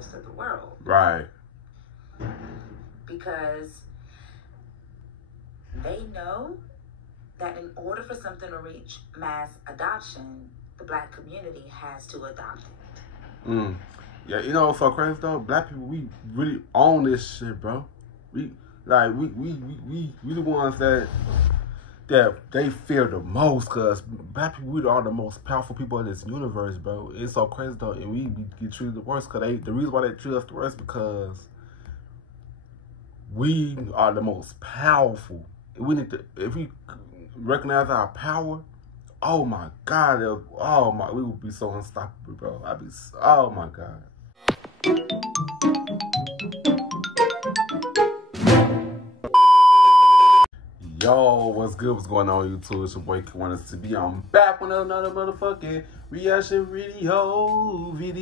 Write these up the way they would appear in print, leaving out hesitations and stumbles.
rest of the world. Right. Because they know that in order for something to reach mass adoption, the black community has to adopt it. Yeah, you know what's so crazy though? Black people, we really own this shit, bro. We the ones that they fear the most, cause black people, we are the most powerful people in this universe, bro. It's so crazy though, and we get treated the worst, cause the reason why they treat us the worst because we are the most powerful. We need to, if we recognize our power, oh my God, we would be so unstoppable, bro. Oh my God. Yo, what's good? What's going on, YouTube? It's your boy K1CB. I'm back with another motherfucking reaction video. You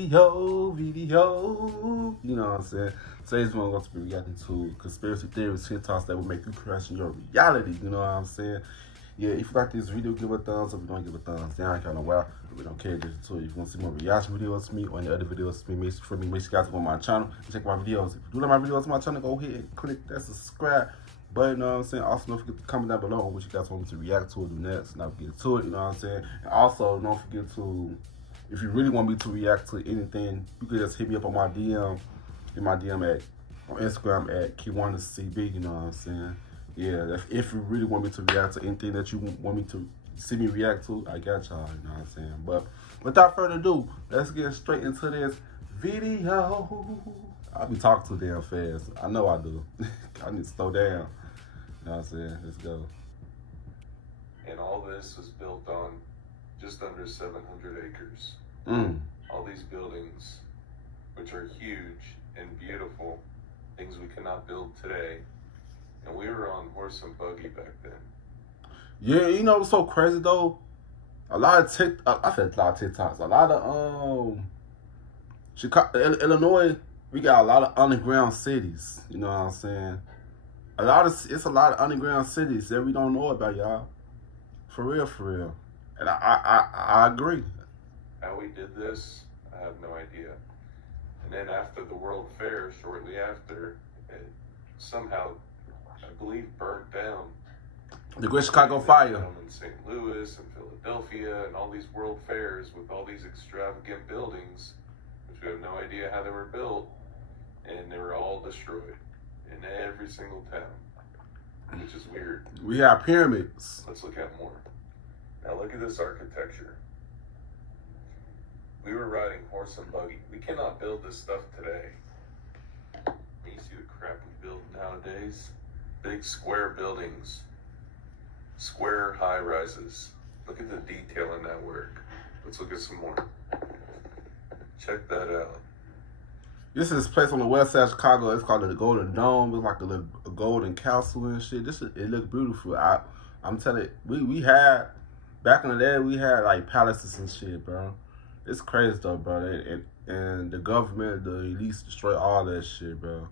know what I'm saying? Today's one I'm going to be reacting to conspiracy theories, TikToks that will make you question your reality. You know what I'm saying? Yeah, if you like this video, give it a thumbs up. If you don't, give it a thumbs down. I kind of wow. We don't care just to it. If you want to see more reaction videos to me or any other videos to me, make sure you guys go on my channel and check my videos. If you do like my videos on my channel, go ahead and click that subscribe button. You know what I'm saying? Also, don't forget to comment down below on what you guys want me to react to or do next. And I'll get to it. You know what I'm saying? And also, don't forget to, if you really want me to react to anything, you can just hit me up on my DM. In my DM on Instagram at K1CB. You know what I'm saying? Yeah, if you really want me to react to anything that you want me to see me react to, I got y'all, you know what I'm saying? But without further ado, let's get straight into this video. I'll be talking too damn fast. I know I do. I need to slow down. You know what I'm saying? Let's go. And all this was built on just under 700 acres. All these buildings, which are huge and beautiful, things we cannot build today. And we were on horse and buggy back then. Yeah, you know what's so crazy though? A lot of TikToks. A lot of Chicago, Illinois, we got a lot of underground cities. You know what I'm saying? It's a lot of underground cities that we don't know about, y'all. For real. And I agree. How we did this, I have no idea. And then after the World Fair, shortly after, it somehow, I believe, burnt down. The Great Chicago Fire. In St. Louis and Philadelphia and all these world fairs with all these extravagant buildings, which we have no idea how they were built, and they were all destroyed in every single town, which is weird. We have pyramids. Let's look at more. Now look at this architecture. We were riding horse and buggy. We cannot build this stuff today. You see the crap we build nowadays? Big square buildings, square high rises. Look at the detail in that work. Let's look at some more. Check that out. This is a place on the west side of Chicago. It's called the Golden Dome. It's like a golden castle and shit. It looks beautiful. I'm telling you, we had, back in the day, we had like palaces and shit, bro. It's crazy though, bro. And the government, the elites destroy all that shit, bro.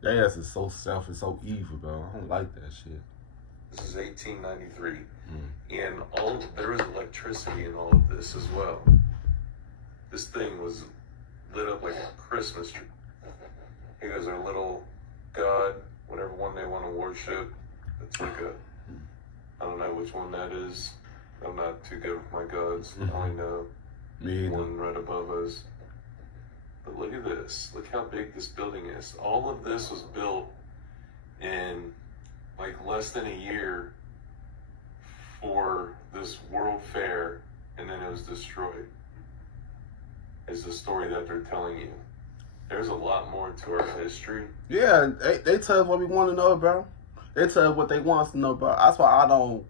Their ass is so selfish, so evil, bro. I don't like that shit. This is 1893, and there was electricity in all of this as well. This thing was lit up like a Christmas tree. Here goes our little god, whatever one they want to worship. It's like I don't know which one that is. I'm not too good with my gods. I only know one right above us. But look at this. Look how big this building is. All of this was built in like less than a year for this World Fair, and then it was destroyed. Is the story that they're telling you. There's a lot more to our history. Yeah, they tell us what we want to know, bro. They tell us what they want us to know, bro. That's why I don't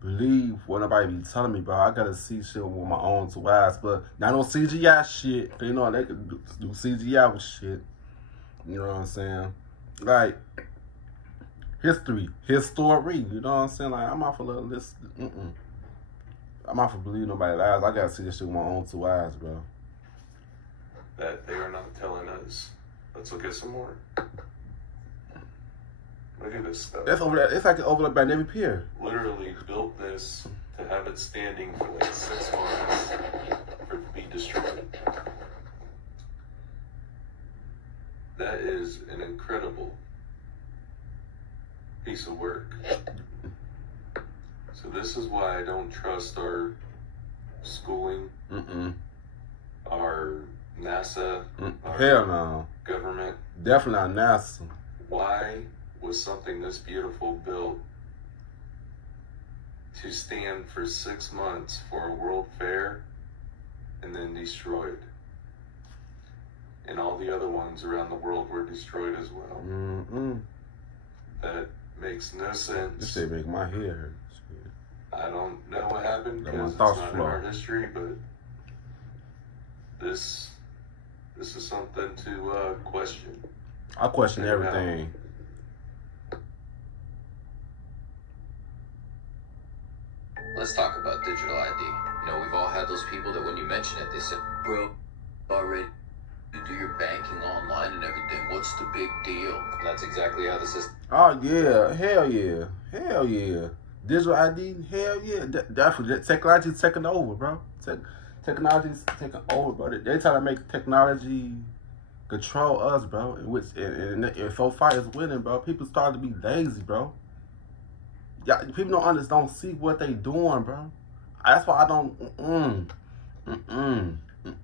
believe what nobody be telling me, bro. I gotta see shit with my own two eyes, but not no CGI shit. You know, they could do CGI with shit. You know what I'm saying? Like, history. You know what I'm saying? Like, I'm not for this. I'm not for believing nobody's lies. I gotta see this shit with my own two eyes, bro. That they are not telling us. Let's look at some more. Look at this stuff. That's over there. It's like over there by Navy Pier. Literally built this to have it standing for like 6 months for it to be destroyed. That is an incredible piece of work. So this is why I don't trust our schooling, our NASA, our hell no, government. Definitely not NASA. Why was something this beautiful built to stand for 6 months for a world fair and then destroyed? And all the other ones around the world were destroyed as well. That makes no sense. This shit make my head hurt. Shit. I don't know what happened because it's thoughts not in our history, but this is something to question. I question everything. Let's talk about digital ID. You know, we've all had those people that when you mention it, they say, bro, already you do your banking online and everything. What's the big deal? And that's exactly how the system. Oh yeah, hell yeah, hell yeah. Digital ID, hell yeah. Definitely, technology's taking over, bro. Technology's taking over, bro. They trying to make technology control us, bro. And if 4-5 is winning, bro, people start to be lazy, bro. Yeah, people don't see what they doing, bro. That's why I don't.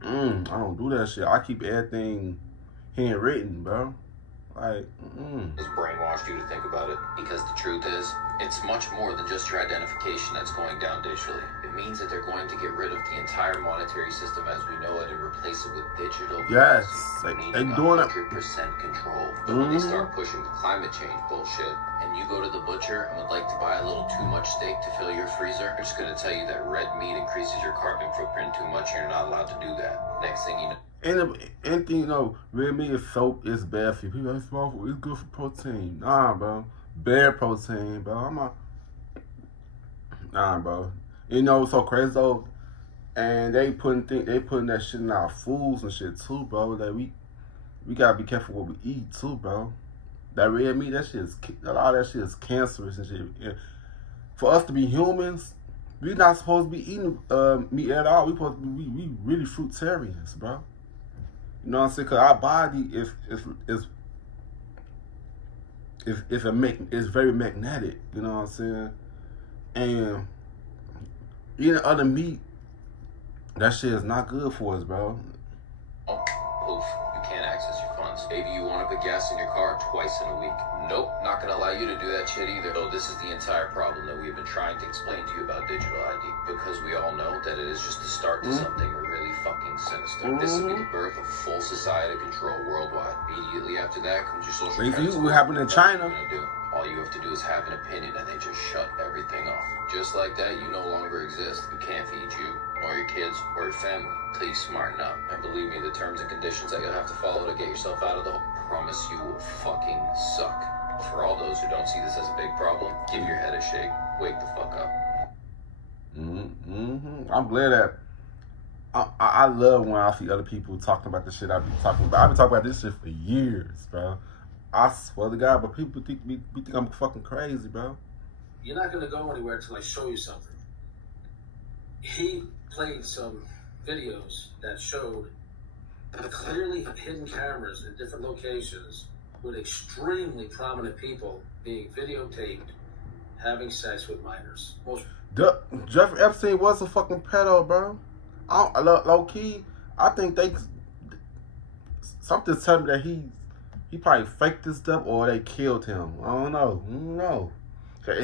I don't do that shit. I keep everything handwritten, bro. Like, has brainwashed you to think about it. Because the truth is, it's much more than just your identification that's going down digitally. It means that they're going to get rid of the entire monetary system as we know it and replace it with digital. Yes, they doing 100% control. But when they start pushing the climate change bullshit, and you go to the butcher and would like to buy a little too much steak to fill your freezer, they're just going to tell you that red meat increases your carbon footprint too much and you're not allowed to do that. Next thing you know. Anything, you know, red meat is soap, it's bad for you. People say, it's good for protein. Nah, bro. Bad protein, bro. Nah, bro. You know what's so crazy though? And they putting that shit in our foods and shit too, bro. That we gotta be careful what we eat too, bro. That red meat, a lot of that shit is cancerous and shit. And for us to be humans, we not supposed to be eating meat at all. We supposed to be we really fruitarians, bro. You know what I'm saying? Cause our body is very magnetic. You know what I'm saying? And eating other meat, that shit is not good for us, bro. Poof, you can't access your funds. Maybe you want to put gas in your car twice in a week. Nope, not gonna allow you to do that shit either. So this is the entire problem that we've been trying to explain to you about digital ID. Because we all know that it is just the start to something really fucking sinister. This will be the birth of full society control worldwide. Immediately after that comes your social credits. What happened in China? All you have to do is have an opinion and they just shut everything off. Just like that, you no longer exist. We can't feed you, or your kids, or your family, till you smarten up. And believe me, the terms and conditions that you'll have to follow to get yourself out of the hole, promise you will fucking suck. For all those who don't see this as a big problem, give your head a shake. Wake the fuck up. I'm glad that I love when I see other people talking about the shit I be talking about. I've been talking about this shit for years, bro. I swear to God, but people think I'm fucking crazy, bro. You're not gonna go anywhere until I show you something. He played some videos that showed clearly hidden cameras in different locations with extremely prominent people being videotaped having sex with minors. Jeffrey Epstein was a fucking pedo, bro. Low key, I think something's telling me that he probably faked this stuff or they killed him. I don't know.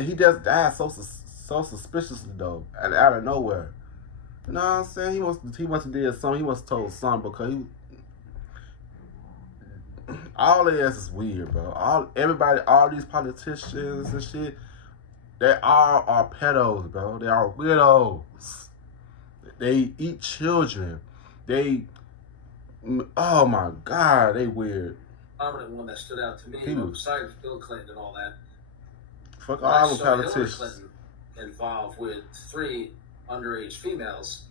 He just died so suspiciously though, out of nowhere. You know what I'm saying? He must have did something. He must have told something because all of this is weird, bro. All these politicians and shit, they are pedos, bro. They are widows. They eat children. Oh my God, they weird. Prominent one that stood out to me, besides Bill Clinton and all that. Fuck all the politicians. Hillary Clinton involved with 3 underage females.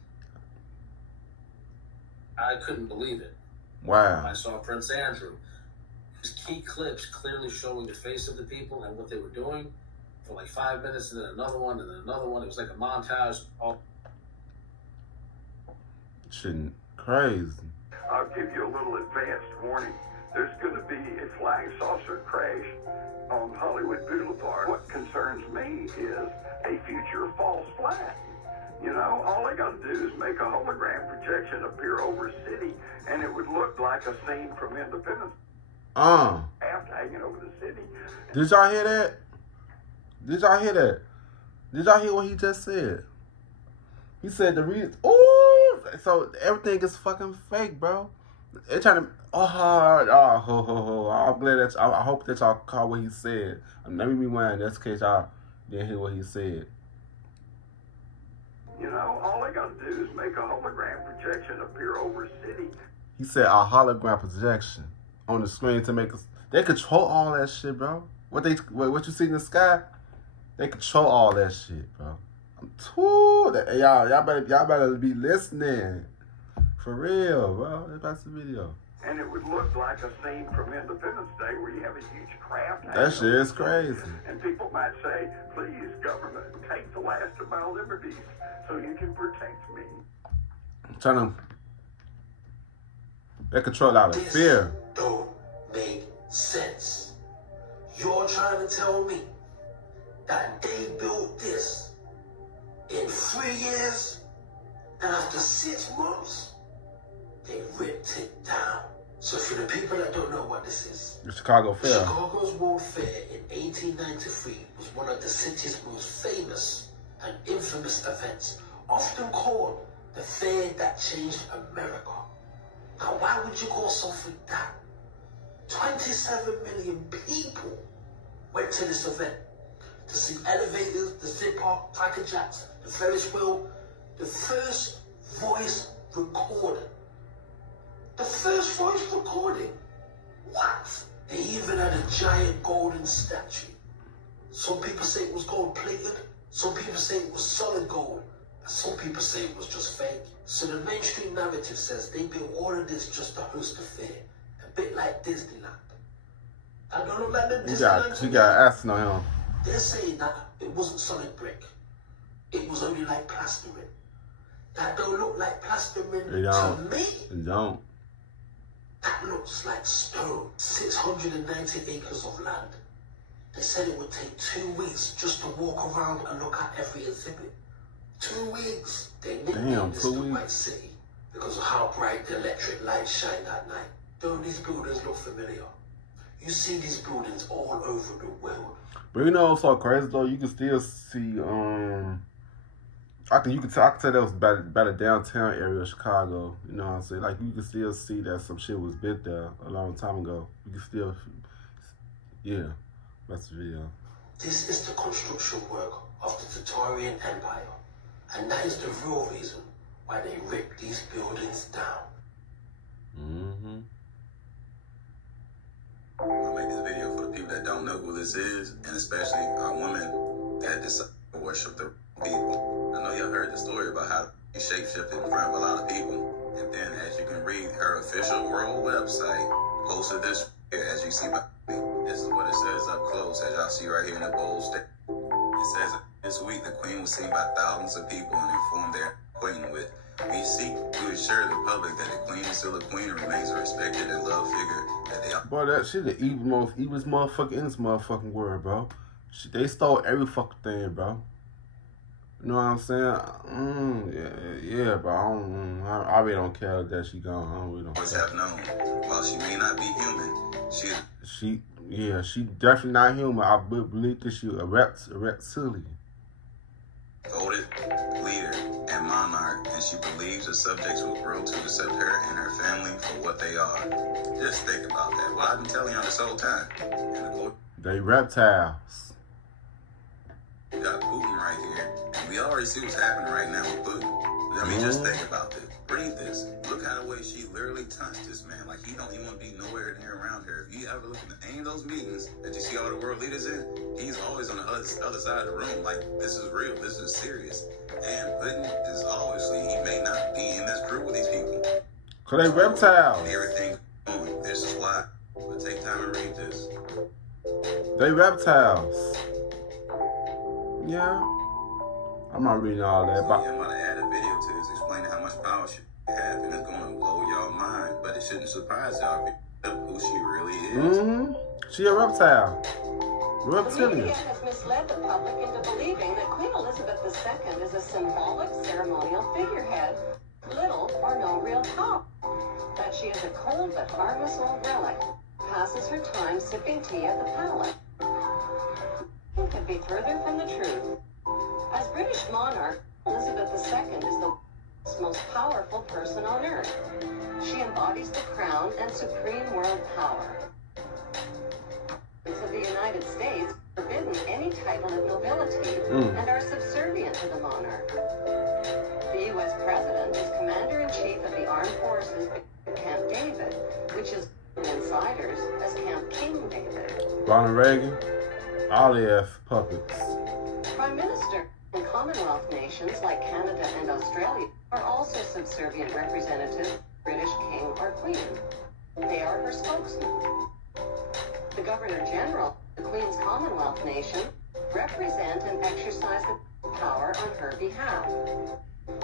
I couldn't believe it. Wow. I saw Prince Andrew. His key clips clearly showing the face of the people and what they were doing for like 5 minutes, and then another one, and then another one. It was like a montage. Shit crazy. I'll give you a little advanced warning. There's going to be a flying saucer crash on Hollywood Boulevard. What concerns me is a future false flag. You know, all they got to do is make a hologram projection appear over a city, and it would look like a scene from Independence. After hanging over the city. Did y'all hear that? Did y'all hear that? Did y'all hear what he just said? He said the reason. Oh, so everything is fucking fake, bro. They're trying to. I'm glad that I hope that y'all caught what he said. Let me rewind. That's in case y'all didn't hear what he said. You know, all they got to do is make a hologram projection appear over a city. He said a hologram projection on the screen to make us. They control all that shit, bro. What you see in the sky? They control all that shit, bro. Y'all better be listening. For real, bro. That's the video. And it would look like a scene from Independence Day where you have a huge craft. That shit is crazy. And people might say, please, government, take the last of my liberties so you can protect me. They control out of fear. Don't make sense. You're trying to tell me that they built this in 3 years, and after 6 months, they ripped it down. So for the people that don't know what this is, The Chicago Fair. Chicago's World Fair in 1893 was one of the city's most famous and infamous events, often called the fair that changed America. Now, why would you call something that? 27 million people went to this event to see elevators, the zip park, Tiger Jacks, the Ferris wheel, the first voice recording. The first voice recording? What? They even had a giant golden statue. Some people say it was gold plated, some people say it was solid gold, and some people say it was just fake. So the mainstream narrative says they built all of this just to host a fair, a bit like Disneyland. I don't know about the Disneyland. You got asking on him. They're saying that it wasn't solid brick. It was only like plastering. That don't look like plastering to me. It don't. That looks like stone. 690 acres of land. They said it would take 2 weeks just to walk around and look at every exhibit. 2 weeks. They nicknamed this the White City because of how bright the electric lights shine at night. Don't these buildings look familiar? You see these buildings all over the world. But you know what's so crazy though? You can still see I can tell that was by the downtown area of Chicago. You know what I'm saying? Like you can still see that some shit was built there a long time ago. You can still, yeah, that's the video. This is the construction work of the Victorian Empire, and that is the real reason why they ripped these buildings down. Mm-hmm. I'm gonna make this video for the people that don't know who this is, and especially our women that decide to worship the people. I know y'all heard the story about how she shapeshifted in front of a lot of people, and then as you can read, her official world website posted this as you see by me. This is what it says up close, as y'all see right here in the bold state. It says, this week the Queen was seen by thousands of people and informed their acquainted with. We seek to assure the public that the Queen is still a queen and remains a respected and loved figure that they are. Boy, that shit the evilest motherfucker in this motherfucking world, bro. They stole every fucking thing, bro. You know what I'm saying? Yeah, bro. I really don't care that she gone. I really don't Always care. have known, while she may not be human, she definitely not human. I believe that she a reptilian. Voted leader and monarch, and she believes the subjects will grow to accept her and her family for what they are. Just think about that. Well, I've been telling y'all this whole time. They reptiles. We got Putin right here, and we already see what's happening right now with Putin. I mean, just think about this. Read this. Look how the way she literally touched this man. Like, he don't even want to be nowhere near around her. If you ever look at any of those meetings that you see all the world leaders in, he's always on the other side of the room. Like, this is real. This is serious. And Putin is obviously, he may not be in this group with these people. Cause they reptiles. Everything going. This is why. But take time and read this. They reptiles. Yeah. I'm not reading all that. So, yeah, I'm going to add a video to this explaining how much power she have, and it's going to blow y'all mind, but it shouldn't surprise y'all. who she really is. Mm-hmm. She a reptile. The Reptilian. media has misled the public into believing that Queen Elizabeth II is a symbolic ceremonial figurehead, little or no real power. That she is a cold but harmless old relic, passes her time sipping tea at the palace. It could be further from the truth. As British monarch, Elizabeth II is the most powerful person on earth. She embodies the crown and supreme world power. Of the United States forbidden any title of nobility and are subservient to the monarch. The U.S. President is Commander-in-Chief of the Armed Forces at Camp David, which is insiders as Camp King David. Ronald Reagan, all the F puppets. Prime Minister in Commonwealth nations like Canada and Australia are also subservient representatives of the British King or Queen. They are her spokesmen. The Governor General of the Queen's Commonwealth nation represent and exercise the power on her behalf.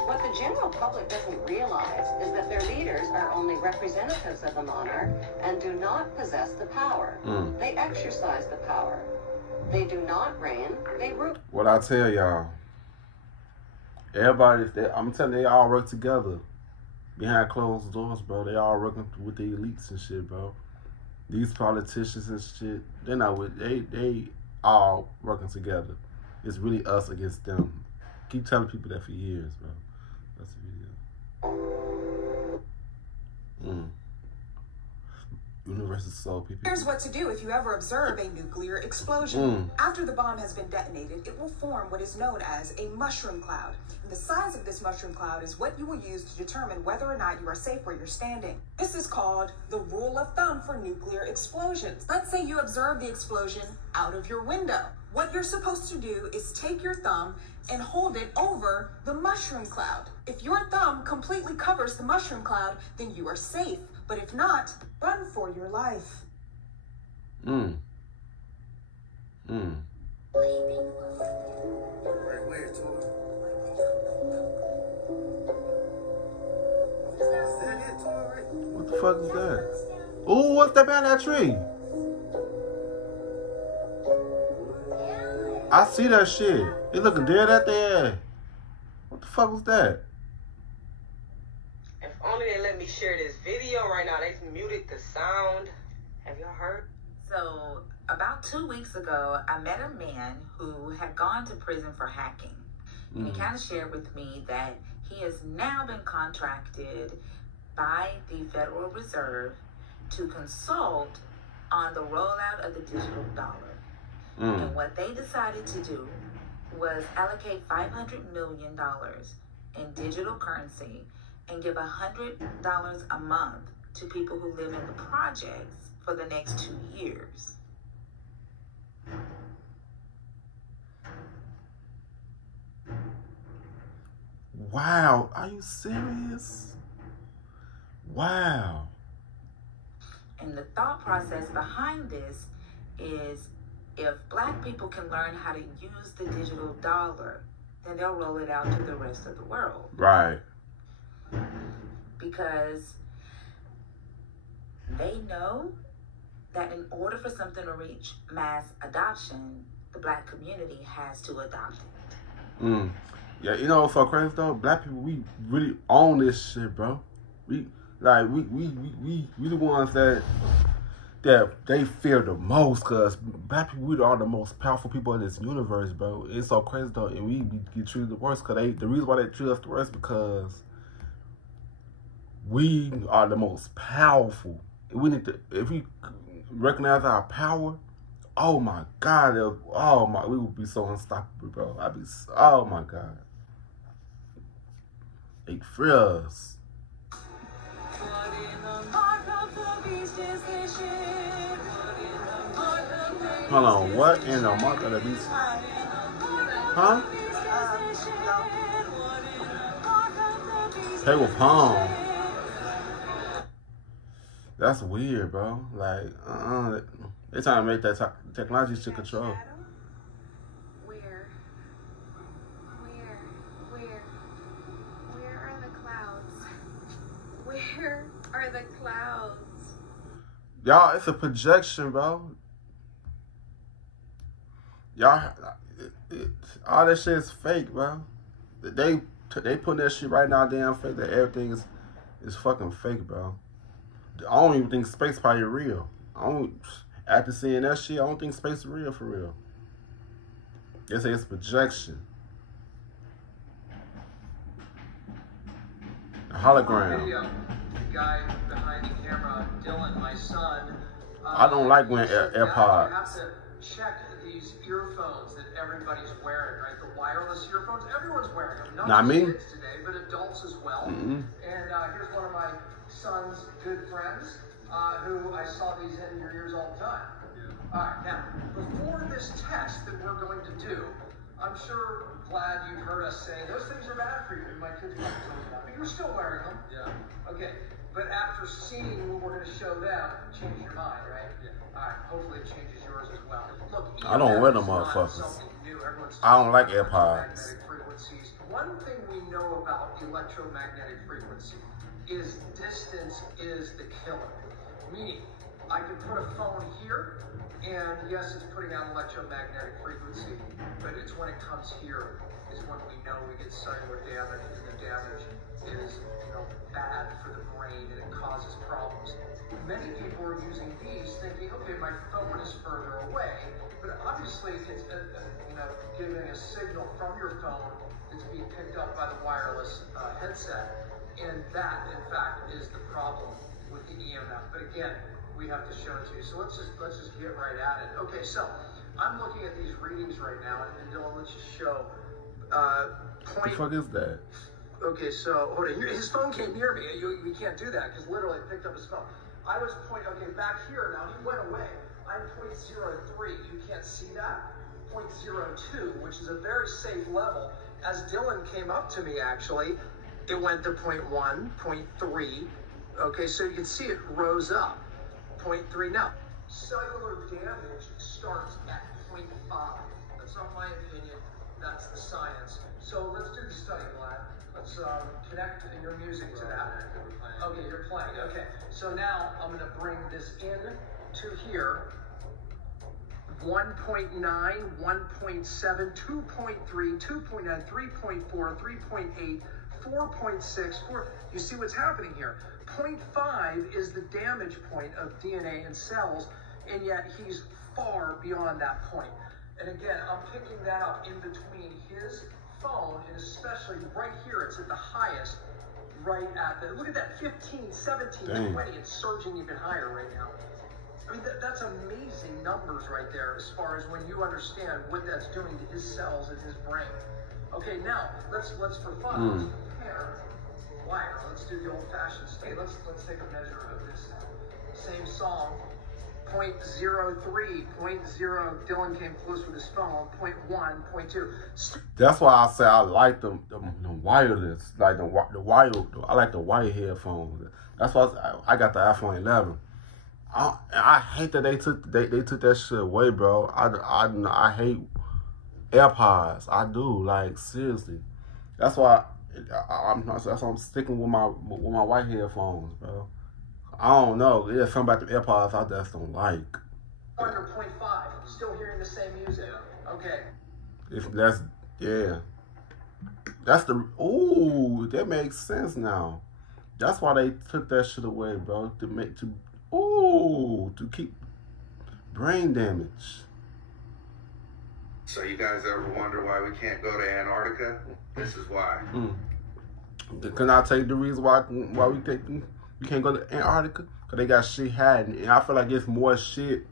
What the general public doesn't realize is that their leaders are only representatives of the monarch and do not possess the power. They exercise the power. They do not reign, they rule. What I tell y'all, everybody, I'm telling you, they all work together. Behind closed doors, bro. They all working with the elites and shit, bro. These politicians and shit, they're not with, they all working together. It's really us against them. Keep telling people that for years, bro. That's the video. Universal Soul people. Here's what to do if you ever observe a nuclear explosion. After the bomb has been detonated, it will form what is known as a mushroom cloud. And the size of this mushroom cloud is what you will use to determine whether or not you are safe where you're standing. This is called the rule of thumb for nuclear explosions. Let's say you observe the explosion out of your window. What you're supposed to do is take your thumb and hold it over the mushroom cloud. If your thumb completely covers the mushroom cloud, then you are safe. But if not, run for your life. Where, Tori? Is that it, Tori? What the fuck is that? Ooh, what's that behind that tree? I see that shit. They looking dead at there. What the fuck was that? If only they let me share this video right now. They muted the sound. Have y'all heard? So, about 2 weeks ago, I met a man who had gone to prison for hacking. And he kind of shared with me that he has now been contracted by the Federal Reserve to consult on the rollout of the digital dollar. And what they decided to do was allocate $500 million in digital currency and give $100 a month to people who live in the projects for the next 2 years. Wow, are you serious? Wow. And the thought process behind this is if Black people can learn how to use the digital dollar, then they'll roll it out to the rest of the world. Right. Because they know that in order for something to reach mass adoption, the Black community has to adopt it. Yeah, you know what's so crazy though? Black people, we really own this shit, bro. We the ones that they fear the most, cause Black people, we are the most powerful people in this universe, bro. It's so crazy though, and we get treated the worst, cause the reason why they treat us the worst because we are the most powerful. We need to, if we recognize our power, oh my God, we would be so unstoppable, bro. Oh my God. They free us. Hold on, what in the mark of the beast? Huh? Table palm. That's weird, bro. Like, they're trying to make that technology shit control. Where are the clouds? Where are the clouds? Y'all, it's a projection, bro. Y'all, all that shit is fake, bro. They putting that shit right now, damn fake. That everything is fucking fake, bro. I don't even think space probably real. After seeing that shit, I don't think space is real for real. They say it's projection. A hologram. Video. The guy behind the camera, Dylan, my son. I don't like wearing AirPods. You have to check these earphones that everybody's wearing, right? The wireless earphones, everyone's wearing them. Not just kids today, but adults as well. And here's one of my son's good friends who I saw these in your ears all the time. All right, now, before this test that we're going to do, I'm sure glad you've heard us say those things are bad for you. And my kids probably told you that, but you're still wearing them. Yeah. Okay, but after seeing what we're going to show them, change your mind, right? Yeah. All right, hopefully it changes yours as well. Look, I don't wear them motherfuckers. I don't like AirPods. One thing we know about electromagnetic frequency is distance is the killer. Meaning, I could put a phone here, and yes, it's putting out electromagnetic frequency, but it's when it comes here is when we know we get cellular damage, and the damage is, bad for the brain, and it causes problems. Many people are using these thinking, okay, my phone is further away, but obviously it's giving a signal from your phone that's being picked up by the wireless headset, and that, in fact, is the problem with the EMF. But again, we have to show it to you. So let's just get right at it. Okay, so I'm looking at these readings right now, and Dylan, let's just show. What the fuck is that? Okay, so hold on. His phone came near me. We can't do that because literally I picked up his phone. I was okay, back here now. He went away. I'm 0.03. You can't see that. 0.02, which is a very safe level. As Dylan came up to me, actually, it went to 0.1, 0.3. Okay, so you can see it rose up. 0.3 now. Cellular damage starts at 0.5. That's not my opinion. That's the science. So let's do the study, Vlad. Let's connect your music to that. Okay, you're playing. Okay, so now I'm going to bring this in to here. 1.9, 1.7, 2.3, 2.9, 3.4, 3.8, 4.6, 4. You see what's happening here? 0.5 is the damage point of DNA in cells, and yet he's far beyond that point. And again, I'm picking that up in between his phone, and especially right here, it's at the highest, right at the, look at that, 15, 17, Dang. 20, it's surging even higher right now. I mean, that's amazing numbers right there as far as when you understand what that's doing to his cells and his brain. Okay, now, let's for fun, let's compare wire. Let's do the old-fashioned state. Let's take a measure of this same song. 0.03, 0.0, Dylan came close with his phone, 0.1, 0.2. That's why I say I like the wireless, like the wire. I like the wire headphones. That's why I got the iPhone 11. I hate that they took that shit away, bro. I hate AirPods. I do, like, seriously. That's why I'm sticking with my white headphones, bro. I don't know. There's something about the AirPods I just don't like. Under 0.5, still hearing the same music. Okay. That's the ooh, that makes sense now. That's why they took that shit away, bro. To keep brain damage. So you guys ever wonder why we can't go to Antarctica? This is why. Can I tell you the reason why we can't go to Antarctica? Because they got shit hiding. And I feel like it's more shit.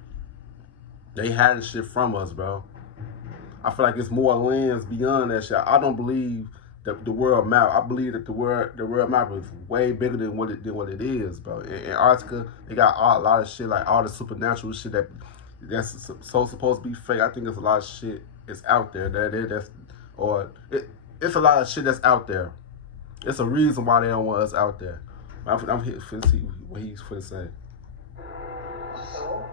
They hiding shit from us, bro. I feel like it's more lands beyond that shit. I don't believe that the world map. I believe that the world map is way bigger than what it is, bro. In Antarctica, they got a lot of shit, like all the supernatural shit that's so supposed to be fake. I think there's a lot of shit that's out there it's a lot of shit that's out there. It's a reason why they don't want us out there. I'm here to see what he's going to say. So,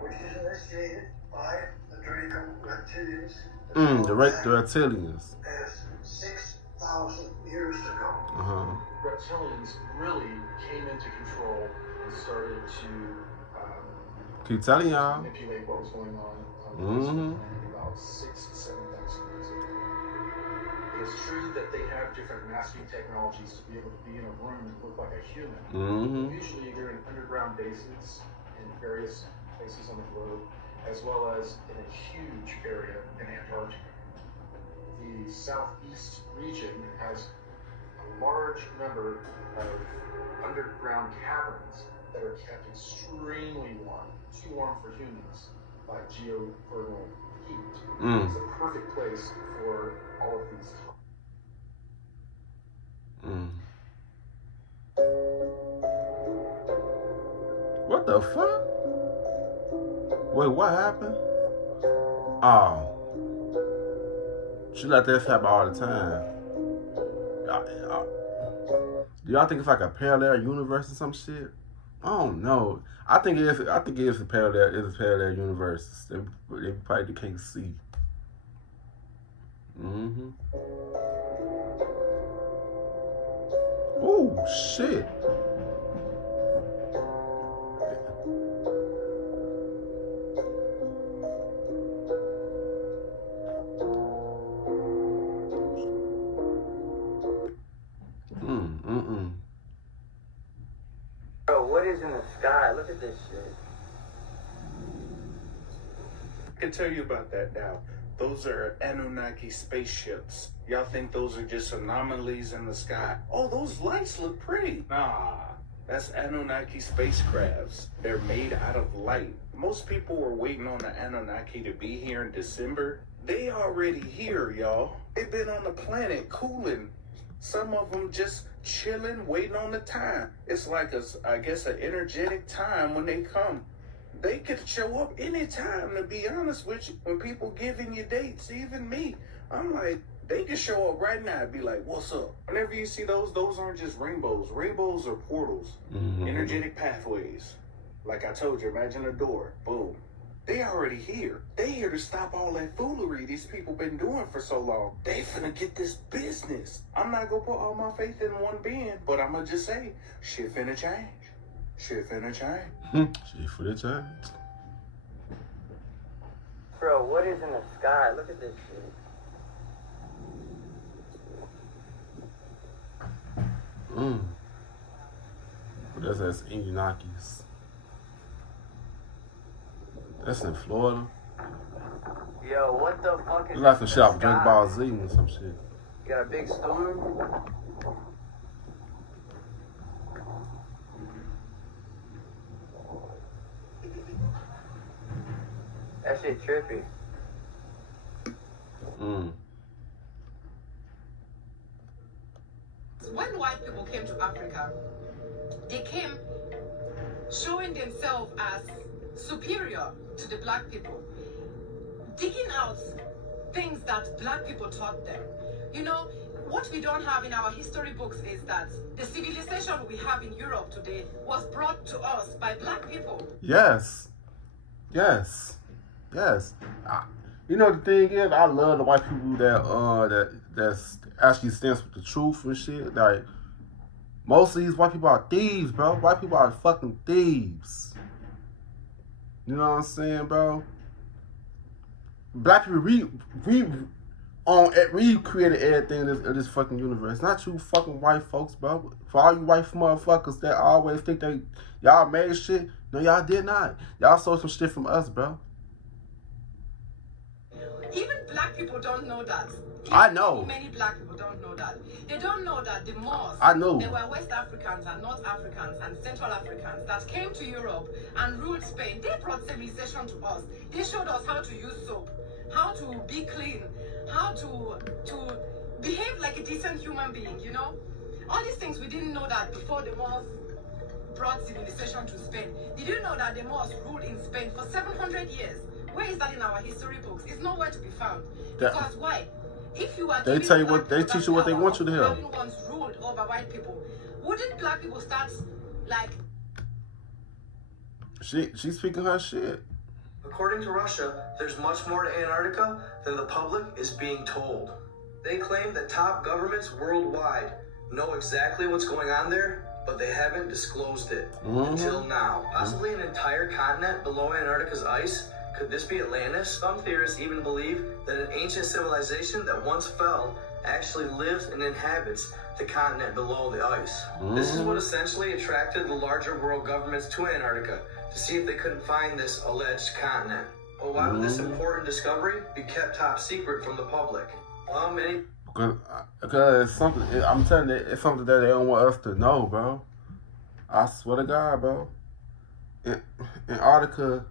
which is initiated by the Draco reptilians. The reptilians. As 6,000 years ago. Reptilians really came into control started to keep telling y'all. manipulate what was going on the planet about 6,000 to 7,000 years ago. It is true that they have different masking technologies to be able to be in a room and look like a human. Usually they're in underground bases in various places on the globe, as well as in a huge area in Antarctica. The southeast region has a large number of underground caverns that are kept extremely warm, too warm for humans by geothermal heat. It's a perfect place for all of these. What the fuck? Wait, what happened? Oh. She let that happen all the time. Do y'all think it's like a parallel universe or some shit? I don't know. I think it is a parallel. It's a parallel universe. They probably can't see. Oh shit. Bro, what is in the sky? Look at this shit. I can tell you about that now. Those are Anunnaki spaceships. Y'all think those are just anomalies in the sky? Oh, those lights look pretty. Nah, that's Anunnaki spacecrafts. They're made out of light. Most people were waiting on the Anunnaki to be here in December. They already here, y'all. They've been on the planet cooling. Some of them just chilling, waiting on the time. It's like, I guess, an energetic time when they come. They could show up anytime, to be honest with you. When people giving you dates, even me, I'm like, they could show up right now and be like, what's up? Whenever you see those aren't just rainbows. Rainbows are portals, energetic pathways. Like I told you, imagine a door, boom. They already here. They here to stop all that foolery these people been doing for so long. They finna get this business. I'm not gonna put all my faith in one being, but I'm gonna just say, shit finna change. Shit finna change. Shit finna change. Bro, what is in the sky? Look at this shit. That's Anunnakis. That's in Florida. Yo, what the fuck is It's like some shit off Dragon Ball Z and some shit. You got a big storm? That shit trippy. When white people came to Africa, they came showing themselves as superior to the black people, digging out things that black people taught them. You know, what we don't have in our history books is that the civilization we have in Europe today was brought to us by black people. Yes. Yes. Yes. You know, the thing is, I love the white people that's actually stands with the truth and shit. Like, most of these white people are thieves, bro. White people are fucking thieves. You know what I'm saying, bro? Black people recreated everything in this fucking universe. Not you fucking white folks, bro. For all you white motherfuckers that always think y'all made shit, no, y'all did not. Y'all stole some shit from us, bro. Even black people don't know that. I know. Many black people don't know that. They don't know that the Moors, I know. They were West Africans and North Africans and Central Africans that came to Europe and ruled Spain. They brought civilization to us. They showed us how to use soap, how to be clean, how to behave like a decent human being, you know? All these things we didn't know that before the Moors brought civilization to Spain. Did you know that the Moors ruled in Spain for 700 years? Where is that in our history books? It's nowhere to be found. Because why? If you are they tell you what they teach you what they want you to hear. Once ruled over white people, wouldn't black people start like? She's speaking her shit. According to Russia, there's much more to Antarctica than the public is being told. They claim that top governments worldwide know exactly what's going on there, but they haven't disclosed it until now. Possibly an entire continent below Antarctica's ice. Could this be Atlantis? Some theorists even believe that an ancient civilization that once fell actually lives and inhabits the continent below the ice. This is what essentially attracted the larger world governments to Antarctica, to see if they couldn't find this alleged continent. But why would this important discovery be kept top secret from the public? Well, many... Because it's something, I'm telling you, it's something that they don't want us to know, bro. I swear to God, bro. Antarctica,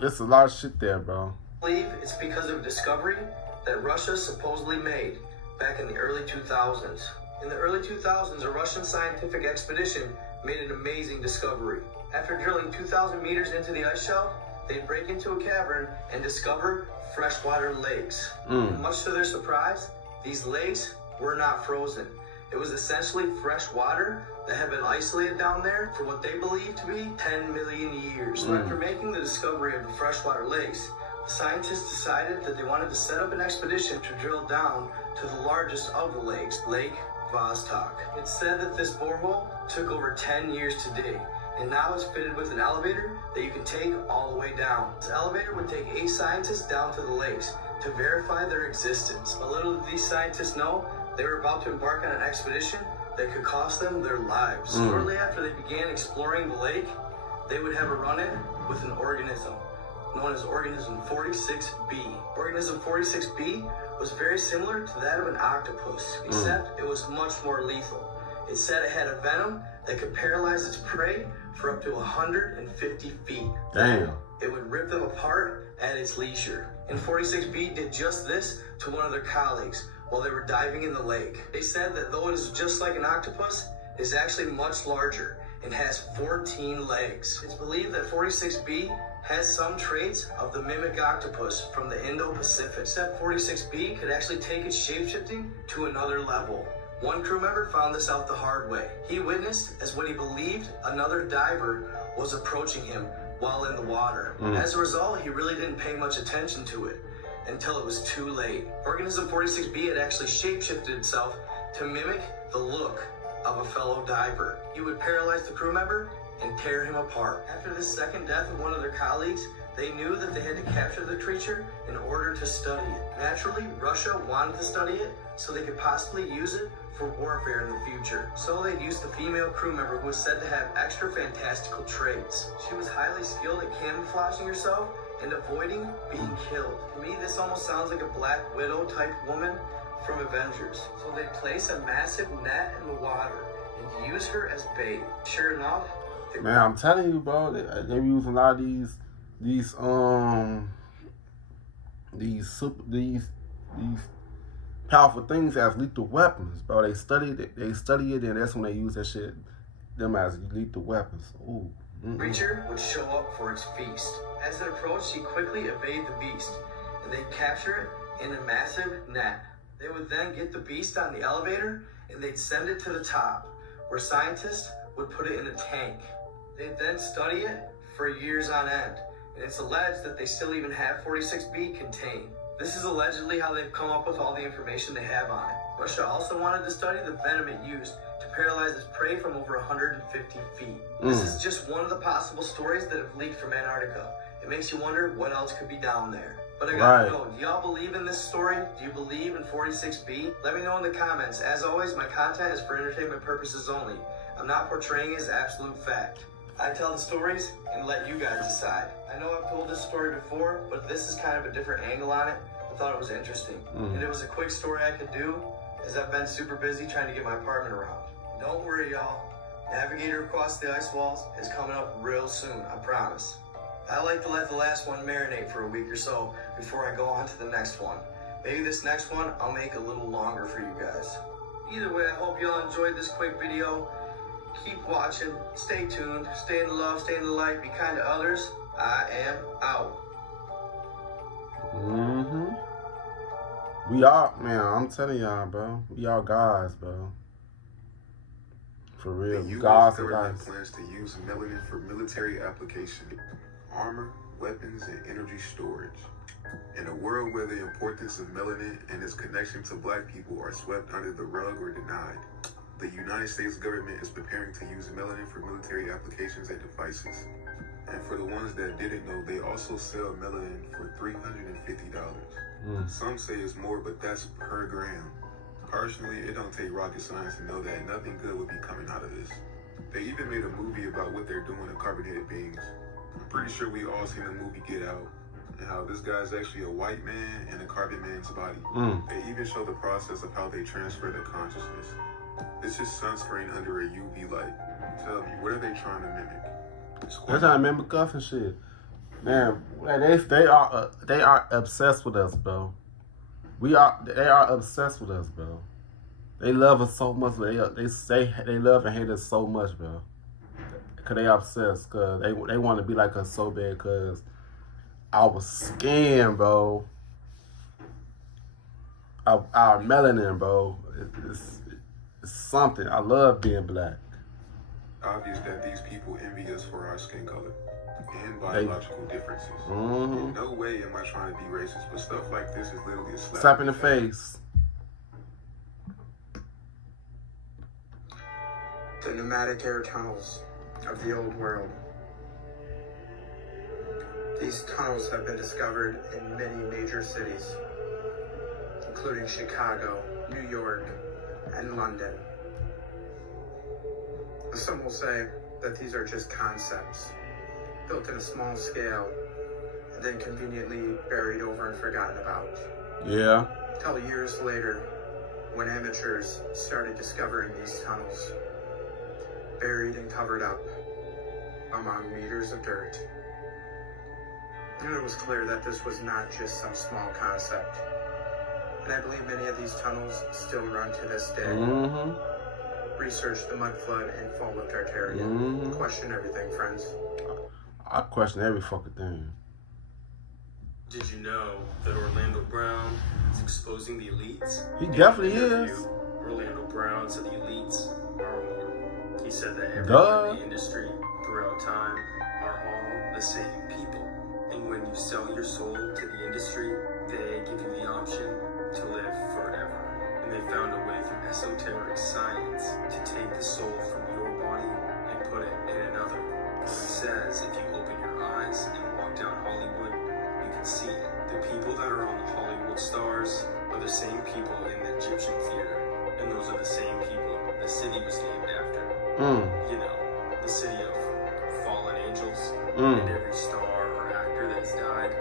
it's a lot of shit there, bro. I believe it's because of a discovery that Russia supposedly made back in the early 2000s. In the early 2000s, a Russian scientific expedition made an amazing discovery. After drilling 2,000 meters into the ice shelf, they'd break into a cavern and discover freshwater lakes. Much to their surprise, these lakes were not frozen. It was essentially fresh water that had been isolated down there for what they believed to be 10 million years. So after making the discovery of the freshwater lakes, the scientists decided that they wanted to set up an expedition to drill down to the largest of the lakes, Lake Vostok. It's said that this borehole took over 10 years to dig, and now it's fitted with an elevator that you can take all the way down. This elevator would take 8 scientists down to the lakes to verify their existence. But little did these scientists know, they were about to embark on an expedition that could cost them their lives. Shortly after they began exploring the lake, they would have a run-in with an organism known as Organism 46B. Organism 46B was very similar to that of an octopus, except it was much more lethal. It said it had a venom that could paralyze its prey for up to 150 feet. Damn. It would rip them apart at its leisure. And 46B did just this to one of their colleagues while they were diving in the lake. They said that though it is just like an octopus, it is actually much larger and has 14 legs. It's believed that 46B has some traits of the mimic octopus from the Indo-Pacific, except 46B could actually take its shapeshifting to another level. One crew member found this out the hard way. He witnessed as what he believed another diver was approaching him while in the water. As a result, he really didn't pay much attention to it until it was too late. Organism 46B had actually shapeshifted itself to mimic the look of a fellow diver. He would paralyze the crew member and tear him apart. After this second death of one of their colleagues, they knew that they had to capture the creature in order to study it. Naturally, Russia wanted to study it so they could possibly use it for warfare in the future. So they'd use the female crew member who was said to have extra fantastical traits. She was highly skilled at camouflaging herself and avoiding being killed. To me, this almost sounds like a Black Widow type woman from Avengers. So they'd place a massive net in the water and use her as bait. Sure enough, man, I'm telling you, bro, they use a lot of these powerful things as lethal weapons, bro. They study it, and that's when they use that shit, them as lethal weapons. Ooh. Creature would show up for its feast. As it approached, she quickly evaded the beast, and they'd capture it in a massive net. They would then get the beast on the elevator, and they'd send it to the top, where scientists would put it in a tank. They'd then study it for years on end, and it's alleged that they still even have 46B contained. This is allegedly how they've come up with all the information they have on it. Russia also wanted to study the venom it used to paralyze its prey from over 150 feet. This is just one of the possible stories that have leaked from Antarctica. It makes you wonder what else could be down there. But I gotta know, do y'all believe in this story? Do you believe in 46B? Let me know in the comments. As always, my content is for entertainment purposes only. I'm not portraying it as absolute fact. I tell the stories and let you guys decide. I know I've told this story before, but this is kind of a different angle on it. I thought it was interesting. And it was a quick story I could do, as I've been super busy trying to get my apartment around. Don't worry, y'all. Navigator Across the Ice Walls is coming up real soon, I promise. I like to let the last one marinate for a week or so before I go on to the next one. Maybe this next one I'll make a little longer for you guys. Either way, I hope y'all enjoyed this quick video. Keep watching, stay tuned, stay in the love, stay in the light, be kind to others. I am out. We all, man, I'm telling y'all, bro. We all guys, bro. For real. The U.S. Guys government plans to use melanin for military application, armor, weapons, and energy storage. In a world where the importance of melanin and its connection to black people are swept under the rug or denied, The United States government is preparing to use melanin for military applications and devices. And for the ones that didn't know, they also sell melanin for $350. Some say it's more, but that's per gram. Personally, it don't take rocket science to know that nothing good would be coming out of this. They even made a movie about what they're doing to carbonated beans. I'm pretty sure we all seen the movie Get Out, and how this guy's actually a white man in a carbon man's body. They even show the process of how they transfer the consciousness. It's just sunscreen under a UV light. Tell me, what are they trying to mimic? They're trying to mimic us and shit. Man, they are obsessed with us, bro. They are obsessed with us, bro. They love us so much. They say they love and hate us so much, bro. Cause they obsessed. Cause they want to be like us so bad. Cause our skin, bro. Our melanin, bro. It's something. I love being black. Obvious that these people envy us for our skin color and biological differences. In no way am I trying to be racist, but stuff like this is literally a slap in the face. The pneumatic air tunnels of the old world. These tunnels have been discovered in many major cities, including Chicago, New York, and London. Some will say that these are just concepts, built in a small scale, and then conveniently buried over and forgotten about. Yeah. Till years later, when amateurs started discovering these tunnels, buried and covered up among meters of dirt. And it was clear that this was not just some small concept. And I believe many of these tunnels still run to this day. Research the mud flood and fall of Tartaria. Question everything, friends. I question every fucking thing. Did you know that Orlando Brown is exposing the elites? He definitely is. Orlando Brown said the elites are immortal. He said that everyone in the industry throughout time are all the same people. And when you sell your soul to the industry, they give you the option to live forever. And they found a way through esoteric science to take the soul from your body and put it in another. He says if you open your eyes and walk down Hollywood, you can see it. The people that are on the Hollywood stars are the same people in the Egyptian theater. And those are the same people the city was named after. You know, the city of fallen angels. And every star or actor that's died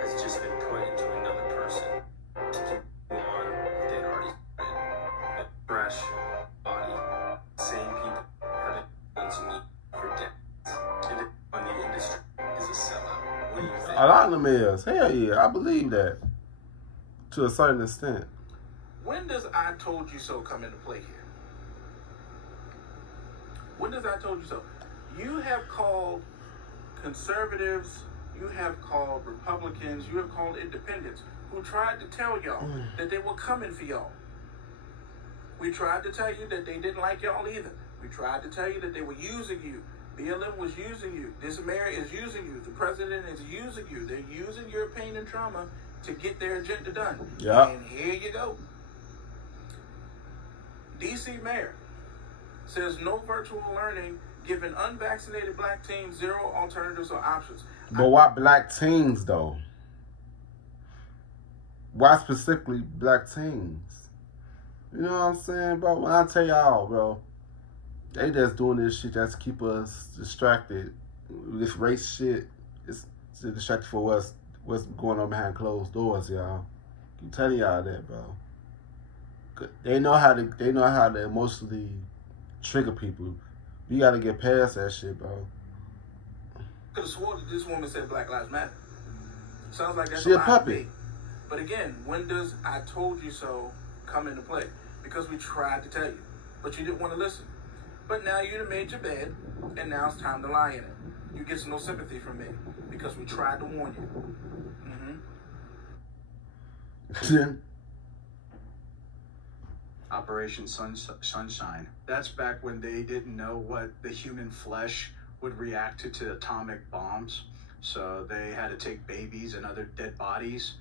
has just been put into another person to keep on dead artists. A fresh body. Same people have been for decades. And when the industry is a sellout. What do you think? A lot of them is. Hell yeah, I believe that. To a certain extent. When does I told you so come into play here? When does I told you so? You have called conservatives, you have called Republicans, you have called independents who tried to tell y'all that they were coming for y'all. We tried to tell you that they didn't like y'all either. We tried to tell you that they were using you. BLM was using you. This mayor is using you. The president is using you. They're using your pain and trauma to get their agenda done. Yeah. And here you go. DC mayor says no virtual learning, giving unvaccinated black teens zero alternatives or options. But why black teens, though? Why specifically black teens? You know what I'm saying, bro? When I tell y'all, bro, they just doing this shit just to keep us distracted. This race shit, it's distracted for what's going on behind closed doors, y'all. I'm telling y'all that, bro. They know how to emotionally trigger people. You gotta get past that shit, bro. Could have sworn that this woman said Black Lives Matter. Sounds like that's she a lie puppet. to me. But again, when does I told you so come into play? Because we tried to tell you, but you didn't want to listen. But now you done made your bed, and now it's time to lie in it. You get no sympathy from me because we tried to warn you. Operation Sunshine. That's back when they didn't know what the human flesh would react to atomic bombs. So they had to take babies and other dead bodies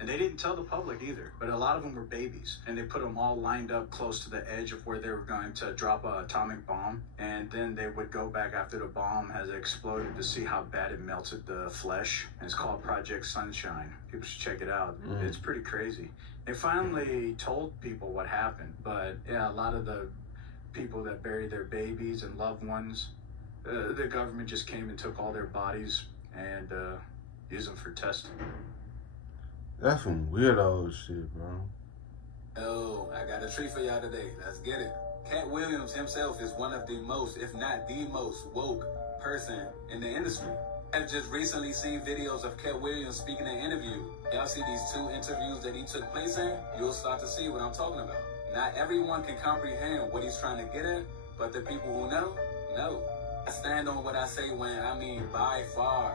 And they didn't tell the public either, but a lot of them were babies. And they put them all lined up close to the edge of where they were going to drop an atomic bomb. And then they would go back after the bomb has exploded to see how bad it melted the flesh. And it's called Project Sunshine. People should check it out. It's pretty crazy. They finally told people what happened. But yeah, a lot of the people that buried their babies and loved ones, the government just came and took all their bodies and used them for testing. That's some weirdo shit, bro. Oh, I got a treat for y'all today. Let's get it. Cat Williams himself is one of the most, if not the most, woke person in the industry. I've just recently seen videos of Cat Williams speaking in an interview. Y'all see these 2 interviews that he took place in? You'll start to see what I'm talking about. Not everyone can comprehend what he's trying to get at, but the people who know. I stand on what I say when I mean by far,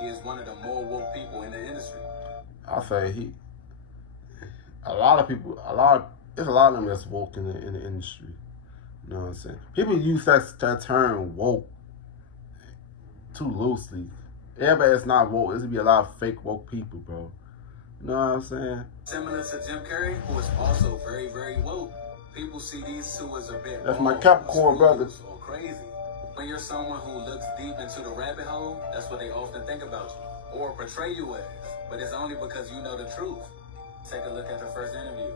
he is one of the more woke people in the industry. I say a lot of people, there's a lot of them that's woke in the industry. You know what I'm saying? People use that term woke too loosely. Everybody that's not woke, there's gonna be a lot of fake woke people, bro. You know what I'm saying? Similar to Jim Carrey, who is also very, very woke. People see these two as a bit That's my Capricorn brother. Or crazy. When you're someone who looks deep into the rabbit hole, that's what they often think about you, or portray you as. But it's only because you know the truth. Take a look at the first interview.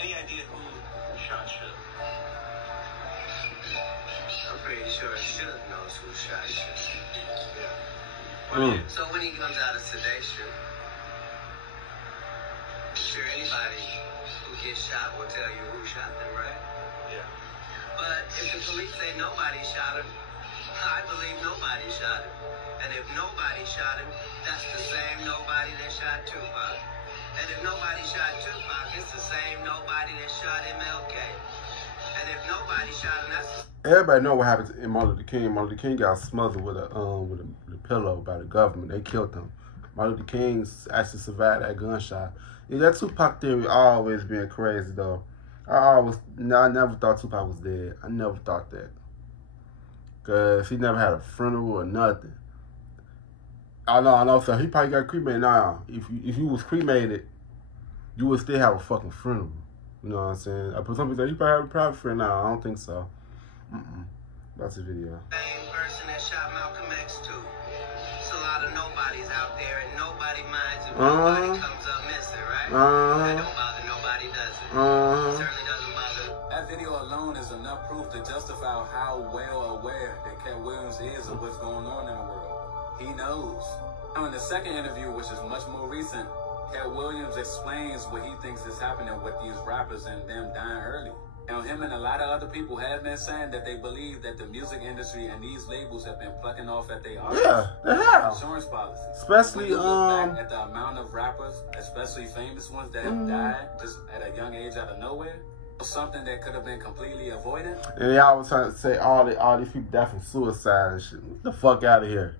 Any idea who shot Suge? I'm pretty sure Suge knows who shot Suge. Yeah. So when he comes out of sedation, I'm sure anybody who gets shot will tell you who shot them, right? Yeah. But if the police say nobody shot him, I believe nobody shot him. And if nobody shot him, that's the same nobody that shot Tupac. And if nobody shot Tupac, it's the same nobody that shot MLK. And if nobody shot him, that's the... Everybody know what happened in Martin Luther King. Martin Luther King got smothered with a pillow by the government. They killed him. Martin Luther King actually survived that gunshot. Yeah, that Tupac theory always been crazy though. I never thought Tupac was dead. I never thought that. Cause he never had a funeral or nothing. I know. So he probably got cremated now. If you was cremated, you would still have a fucking funeral. You know what I'm saying? But some people say he probably have a private funeral now. I don't think so. That's a video. Same person that shot Malcolm X too. There's a lot of nobodies out there, and nobody minds if nobody comes up missing, right? That don't bother nobody, does it? Certainly doesn't bother. That video alone is enough proof to justify how well aware that Cat Williams is of what's going on in the world. He knows. Now in the second interview, which is much more recent, Cat Williams explains what he thinks is happening with these rappers and them dying early. Now him and a lot of other people have been saying that they believe that the music industry and these labels have been plucking off at their artists. Yeah, they have. Insurance policies. Especially back at the amount of rappers, especially famous ones that have died just at a young age out of nowhere. Something that could have been completely avoided. And they always trying to say all these people died from suicide and shit. Get the fuck out of here.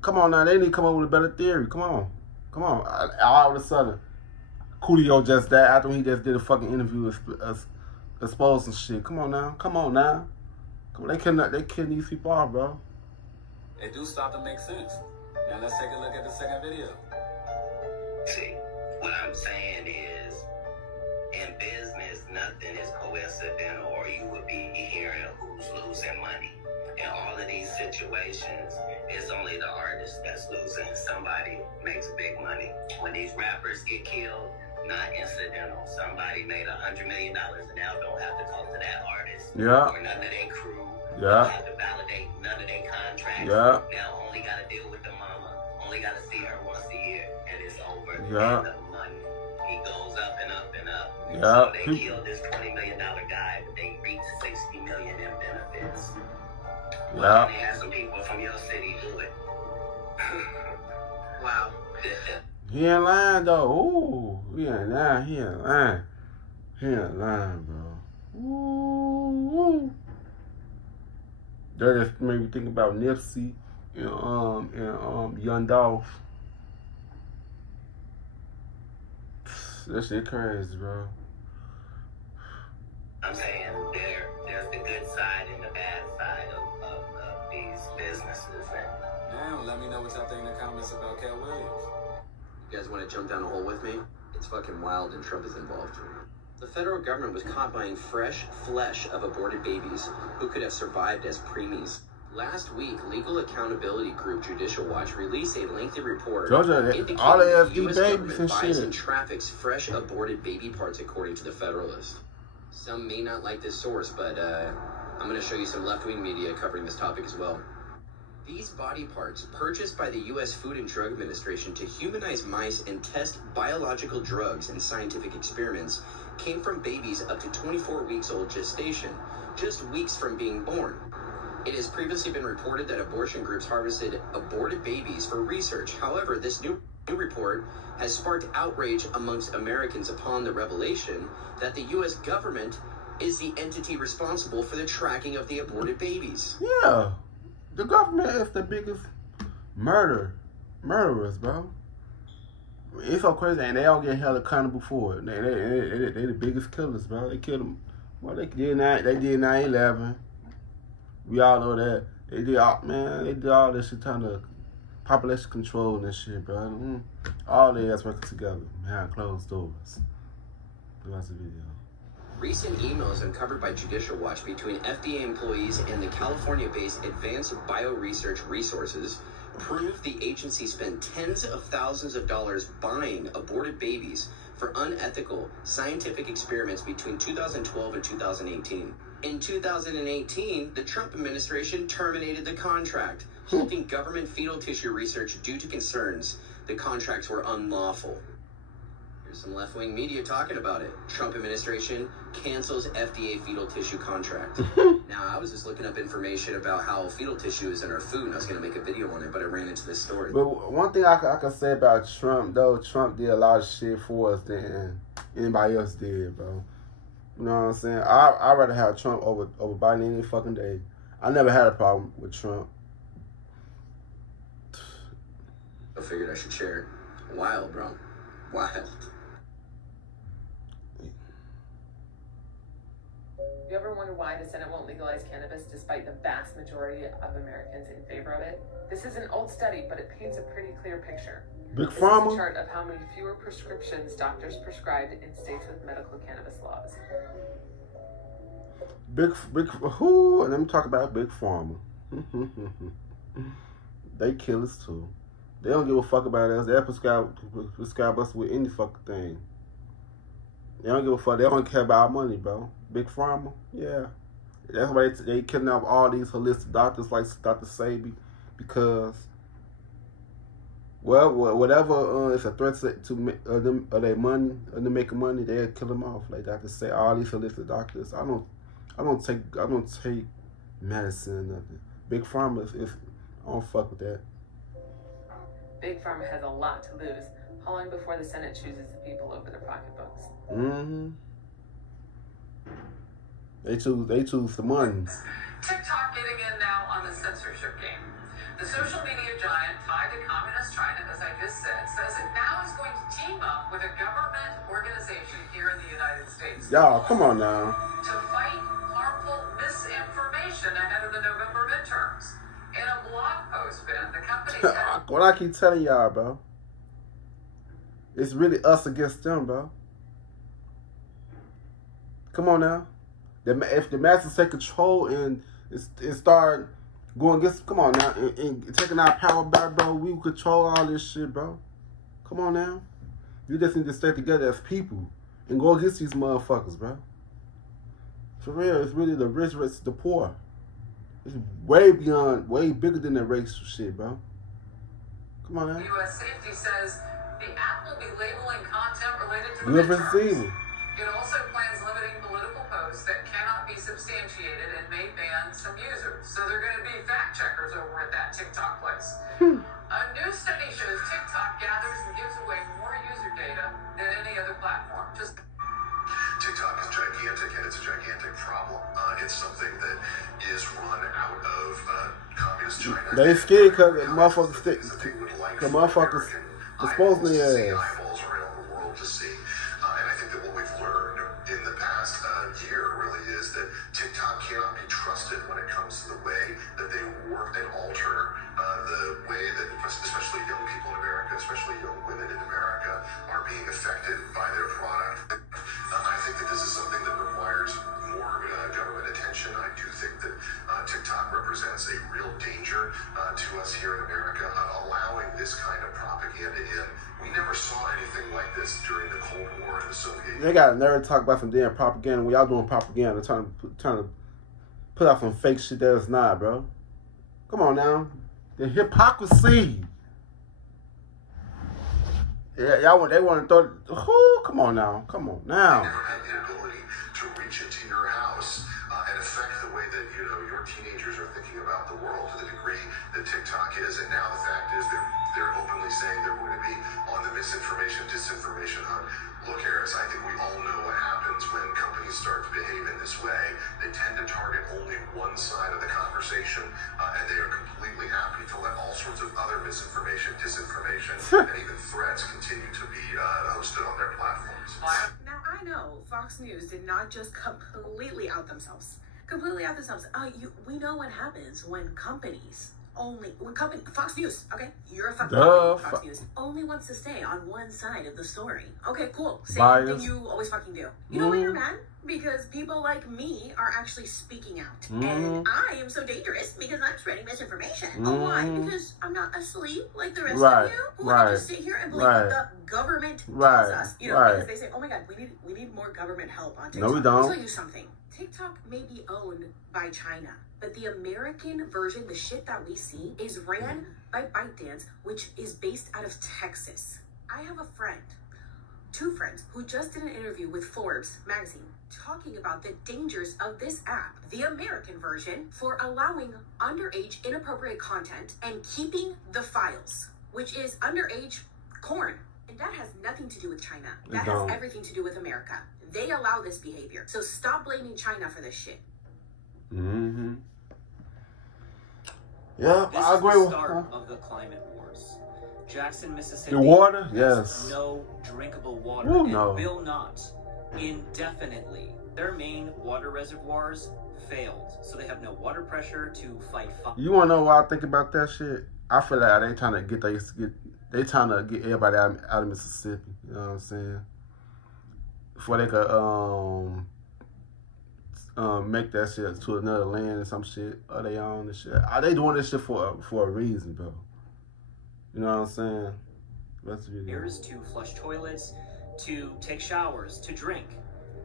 Come on now, they need to come up with a better theory. Come on. All of a sudden, Coolio just died after he just did a fucking interview exposing shit. Come on now. They killing these people off, bro. They do start to make sense. Now let's take a look at the second video. See, what I'm saying is, in business, nothing is coincidental, or you would be hearing who's losing money. In all of these situations, it's only the artist that's losing. Somebody makes big money. When these rappers get killed, not incidental. Somebody made $100 million and now don't have to talk to that artist. Yeah. Or none of their crew. Yeah. Don't have to validate none of their contracts. Yeah. Now only got to deal with the mama. Only got to see her once a year, and it's over. Yeah. And the money, he goes up and up and up. Yeah. So they killed this $20 million guy, but they reaped $60 million in benefits. Yeah. They had some people from your city do it. Wow. He ain't lying though. Ooh, he ain't lying. He ain't lying, bro. Ooh. That just made me think about Nipsey and Young Dolph. That shit crazy, bro. I'm saying there's the good side and the bad side of these businesses. Now, let me know what y'all think in the comments about Cat Williams. You guys want to jump down a hole with me? It's fucking wild and Trump is involved. The federal government was caught buying fresh flesh of aborted babies who could have survived as preemies. Last week, legal accountability group Judicial Watch released a lengthy report indicating all they that have the U.S. babies government and buys shit. and traffics fresh aborted baby parts according to the Federalist. Some may not like this source, but I'm going to show you some left-wing media covering this topic as well. These body parts, purchased by the U.S. Food and Drug Administration to humanize mice and test biological drugs in scientific experiments, came from babies up to 24 weeks old gestation, just weeks from being born. It has previously been reported that abortion groups harvested aborted babies for research. However, this new report has sparked outrage amongst Americans upon the revelation that the U.S. government is the entity responsible for the tracking of the aborted babies. Yeah. The government is the biggest murderers, bro. It's so crazy, and they all get held accountable for it. They the biggest killers, bro. They killed them. Well, they did 9/11. We all know that. They did all this shit, trying to population control and shit, bro. All their ass working together behind closed doors. That's the video. Recent emails uncovered by Judicial Watch between FDA employees and the California-based Advanced Bioresearch Resources prove the agency spent tens of thousands of dollars buying aborted babies for unethical scientific experiments between 2012 and 2018. In 2018, the Trump administration terminated the contract, halting government fetal tissue research due to concerns the contracts were unlawful. Here's some left-wing media talking about it. Trump administration cancels FDA fetal tissue contract. Now, I was just looking up information about how fetal tissue is in our food, and I was going to make a video on it, but I ran into this story. But one thing I can say about Trump, though, Trump did a lot of shit for us than anybody else did, bro. You know what I'm saying? I'd rather have Trump over Biden any fucking day. I never had a problem with Trump. I figured I should share it. Wild, bro. Wild. You ever wonder why the Senate won't legalize cannabis despite the vast majority of Americans in favor of it? This is an old study, but it paints a pretty clear picture. Big This Pharma? is a chart of how many fewer prescriptions doctors prescribed in states with medical cannabis laws. Let me talk about Big Pharma. They kill us too. They don't give a fuck about us. They prescribe us with any fucking thing. They don't give a fuck. They don't care about our money, bro. Big Pharma, yeah. That's why they killing off all these holistic doctors like Dr. Sabi, because, well, whatever it's a threat to their money, to making money, they'll kill them off. Like Dr. Say, all these holistic doctors. I don't take medicine or nothing. Big Pharma is I don't fuck with that. Big Pharma has a lot to lose. How long before the Senate chooses the people over their pocketbooks? They choose the money. TikTok getting in now on the censorship game. The social media giant tied to communist China, as I just said, says it now is going to team up with a government organization here in the United States. Y'all, come on now. To fight harmful misinformation ahead of the November midterms. In a blog post, Ben, the company said... What I keep telling y'all, bro. It's really us against them, bro. Come on now. If the masses take control and start going against, come on now, and taking our power back, bro, we control all this shit, bro. Come on now. You just need to stay together as people and go against these motherfuckers, bro. For real, it's really the rich versus the poor. It's way bigger than the racial shit, bro. Come on now. U.S. Safety says the app will be labeling content related to the Good versus midterms. evil. It also plans limiting political posts that cannot be substantiated and may ban some users. So they're going to be fact checkers over at that TikTok place. A new study shows TikTok gathers and gives away more user data than any other platform. TikTok is gigantic, and it's a gigantic problem. It's something that is run out of communist China. They scared because the motherfuckers supposedly eyeballs around the world to see. And I think that what we've learned in the past year really is that TikTok cannot be trusted when it comes to the way that they work and alter the way that, especially young people in America, especially young women in America, danger to us here in America, allowing this kind of propaganda in. We never saw anything like this during the Cold War in the Soviet Union. They got never talk about some damn propaganda when y'all doing propaganda, trying to put out some fake shit that is not, bro. Come on now, the hypocrisy. Yeah, they want to throw. Come on now, come on now. They never had the ability to reach into your house and affect the way that your teenagers are thinking about the world to the degree that TikTok is. And now the fact is they're openly saying they're going to be on the misinformation, disinformation hunt. Look, Harris, I think we all know what happens when companies start to behave in this way. They tend to target only one side of the conversation, and they are completely happy to let all sorts of other misinformation, disinformation, and even threats continue to be hosted on their platforms. Now, I know Fox News did not just completely out themselves. We know what happens when Fox News, okay? You're a fucking Fox News only wants to stay on one side of the story. Okay, cool. Same thing you always fucking do. You know why you're mad? Because people like me are actually speaking out. And I am so dangerous because I'm spreading misinformation. Why? Because I'm not asleep like the rest of you who want to just sit here and believe what the government tells us. Because they say, oh my God, we need more government help on TikTok. No, we don't. I'll tell you something. TikTok may be owned by China, but the American version, the shit that we see, is ran by ByteDance, which is based out of Texas. I have a friend, 2 friends, who just did an interview with Forbes magazine talking about the dangers of this app, the American version, for allowing underage inappropriate content and keeping the files, which is underage porn. And that has nothing to do with China. That has everything to do with America. They allow this behavior. So stop blaming China for this shit. Yeah, this I agree is the with start of the climate wars. Jackson, Mississippi. The water? Has yes. No drinkable water. Ooh, and no. will not indefinitely. Their main water reservoirs failed, so they have no water pressure to fight fire. You wanna know what I think about that shit? I feel like they trying to get everybody out of Mississippi. You know what I'm saying? Before they could make that shit to another land or some shit. Are they on this shit? Are they doing this shit for a reason, bro? You know what I'm saying? Here's to flush toilets, to take showers, to drink.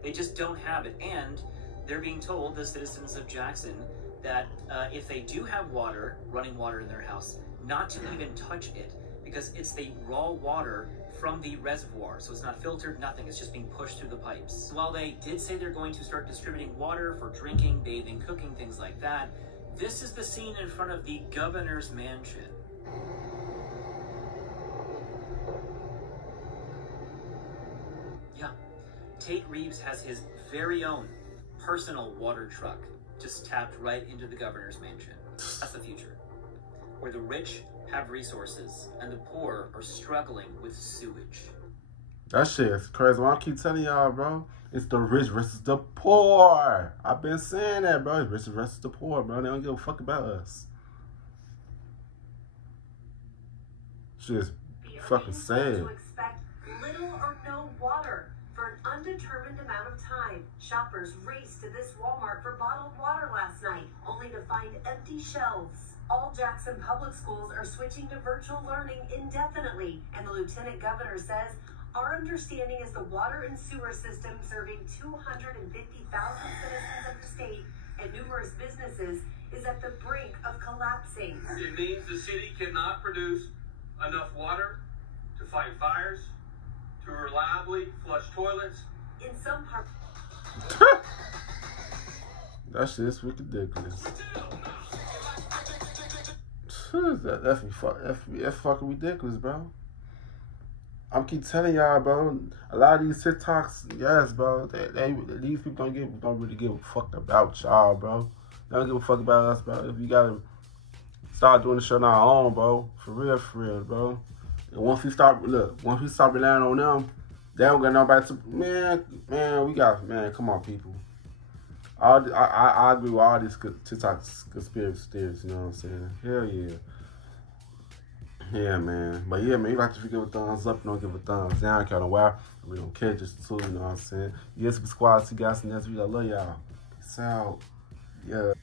They just don't have it. And they're being told, the citizens of Jackson, that if they do have water, running water in their house, not to even touch it, because it's the raw water from the reservoir. So it's not filtered, nothing. It's just being pushed through the pipes. While they did say they're going to start distributing water for drinking, bathing, cooking, things like that, this is the scene in front of the governor's mansion. Yeah, Tate Reeves has his very own personal water truck just tapped right into the governor's mansion. That's the future, where the rich have resources and the poor are struggling with sewage. That shit is crazy. Why I keep telling y'all, bro? It's the rich versus the poor. I've been saying that, bro. It's rich versus the poor, bro. They don't give a fuck about us. Shit is fucking sad. To expect little or no water for an undetermined amount of time. Shoppers raced to this Walmart for bottled water last night, only to find empty shelves. All Jackson public schools are switching to virtual learning indefinitely, and the lieutenant governor says, our understanding is the water and sewer system serving 250,000 citizens of the state and numerous businesses is at the brink of collapsing. It means the city cannot produce enough water to fight fires, to reliably flush toilets. In some parts. That shit is ridiculous. That's fucking ridiculous, bro. I'm keep telling y'all, bro. A lot of these TikToks, yes, bro. These people don't really give a fuck about y'all, bro. They don't give a fuck about us, bro. If you gotta start doing the shit on our own, bro. For real, bro. And once we start relying on them, they don't got nobody to. Man, come on, people. I agree with all these TikTok conspiracy theories, you know what I'm saying? Hell yeah. Yeah, man. But yeah, man, you have to give a thumbs up, you don't give a thumbs down, kind of wow. We don't catch us too, you know what I'm saying? Yes, Squad, see you guys in the next video. I love y'all. Peace out. Yeah.